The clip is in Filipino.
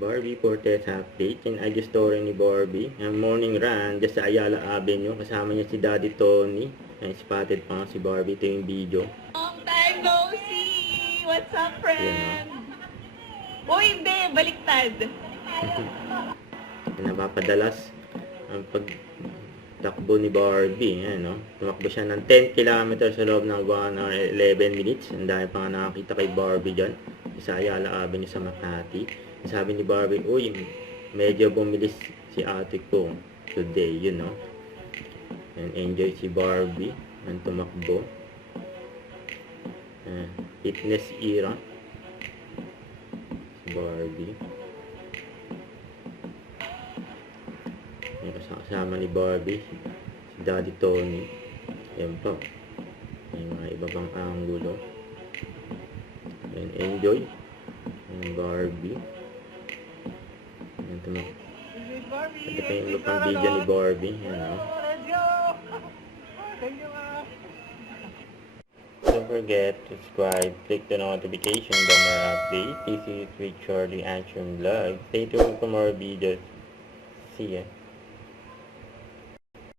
Barbie Fortes update. Yan ay story ni Barbie. Ang morning run dyan sa Ayala Avenue. Kasama niya si Daddy Tony. Yan, spotted pa nga si Barbie. Ito yung video. Long time no see! What's up, friend? Uy, hindi! Baliktad! Napapadalas ang pagtakbo ni Barbie. Yan, no? Tumakbo siya ng 10 km sa loob ng 1 hour 11 minutes. Ang dami pa nga nakakita kay Barbie dyan. Sa Ayala Avenue sa Makati. Sabi ni Barbie, uy, medyo bumilis si ate ko today, you know. And enjoy si Barbie ang tumakbo. Fitness era. Si Barbie. Yung kasama ni Barbie, si Daddy Tony. Yan pa. May mga iba pang angulo. And enjoy. And Barbie. Yan tumakbo. Ito pa yung lupang video ni Barbie. Yan, no? Don't forget to subscribe, click the notification bell for update. This is with Charlie Action Vlog. Stay tuned for more videos. See ya.